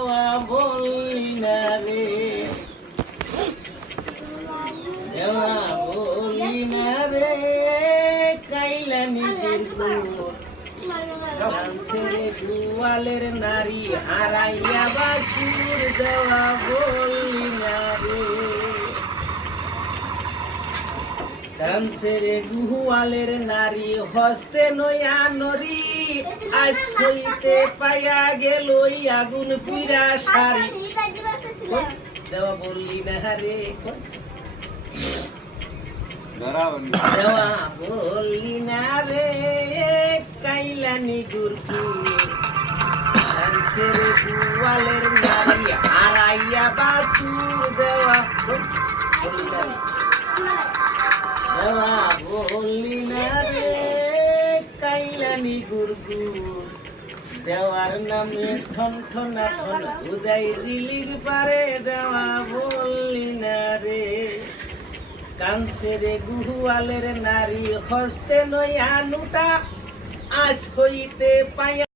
বললি না রে দেওয়া বললি না রে কাইলানি ছেড়ে দুয়ালের নারী হারাইয়া বাসুর দেওয়া বললি না রে ছেড়ে গুয়ালের নারী হস্তে নয়া নরি আজ হইতে পাইয়া গেল আগুন পুরা সারি দেওয়া বললি না রে দেওয়া বললি না রে কাইলানি গুরপুর ছেড়ে গুয়ালের নারী হারাইয়া বাসুর দেওয়া বললি না রে দেওয়া বললি না রে কাইলানি গুরগুর দেওয়ার নামে ঠন ঠনা ঠন উদয় জিলিগ পারে দেওয়া বললি না রে কাঞ্চেরে গুয়ালের নারী হস্তে নয়া নুটা আজ হইতে পাইয়া